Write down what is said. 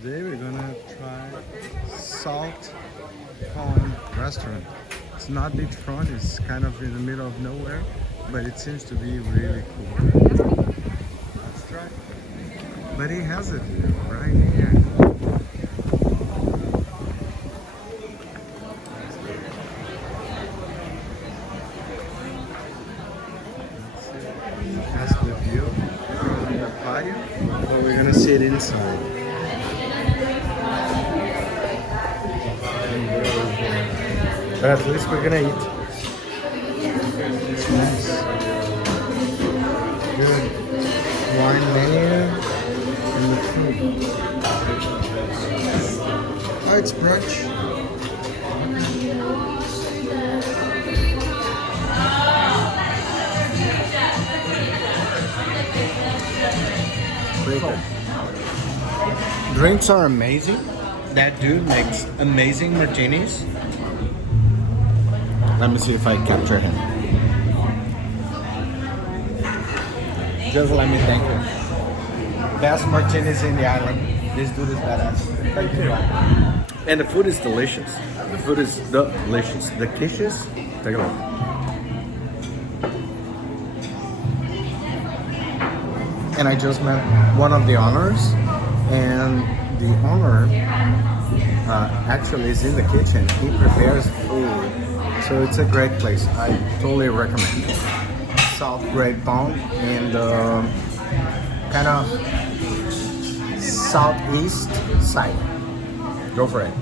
Today we're gonna try Salt Pond restaurant. It's not beachfront, it's kind of in the middle of nowhere, but it seems to be really cool. Let's try. But it has a view right here. That's the view from the patio, but we're gonna sit inside. But at least we're gonna eat. It's nice. Good wine menu and the food. Oh, it's brunch. Drinks are amazing. That dude makes amazing martinis. Let me see if I capture him. Just let me thank you. Best martinis in the island. This dude is badass. Thank you. And the food is delicious. The food is delicious. The dishes, take a look. And I just met one of the owners, and the owner actually is in the kitchen. He prepares food, so it's a great place. I totally recommend it. South Great Pond in the kind of southeast side. Go for it.